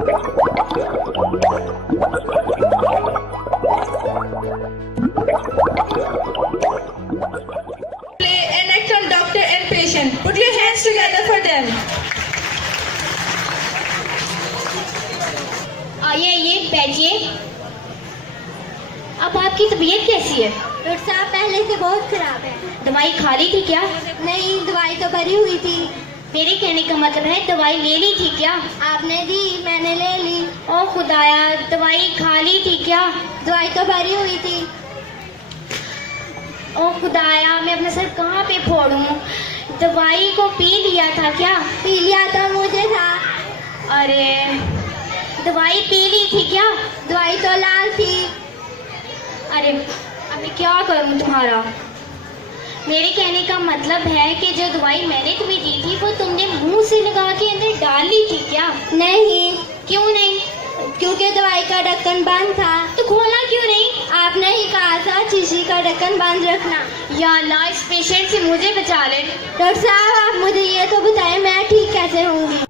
Play an act on doctor and patient. Put your hands together for them. आइए बैठिए। अब आपकी तबीयत कैसी है? डॉक्टर साहब पहले से बहुत खराब है। दवाई खा ली थी क्या? नहीं, दवाई तो भरी हुई थी। मेरे कहने का मतलब है दवाई ले ली थी क्या? आपने दी, मैंने ले ली। ओ खुदाया, दवाई खा ली थी क्या? दवाई तो भरी हुई थी। ओ खुदाया, मैं अपना सर कहाँ पे फोड़ूं? दवाई को पी लिया था क्या? पी लिया तो मुझे था। अरे दवाई पी ली थी क्या? दवाई तो लाल थी। अरे अब मैं क्या करूं तुम्हारा? मेरे कहने का मतलब है कि जो दवाई मैंने तुम्हें दी थी वो तुमने मुंह से लगा के अंदर डाल ली थी क्या? नहीं। क्यों नहीं? क्योंकि दवाई का ढक्कन बंद था। तो खोला क्यों नहीं? आपने ही कहा था शीशी का ढक्कन बंद रखना। या अल्लाह, इस पेशेंट से मुझे बचा ले। डॉक्टर साहब आप मुझे ये तो बताएं मैं ठीक कैसे होंगी?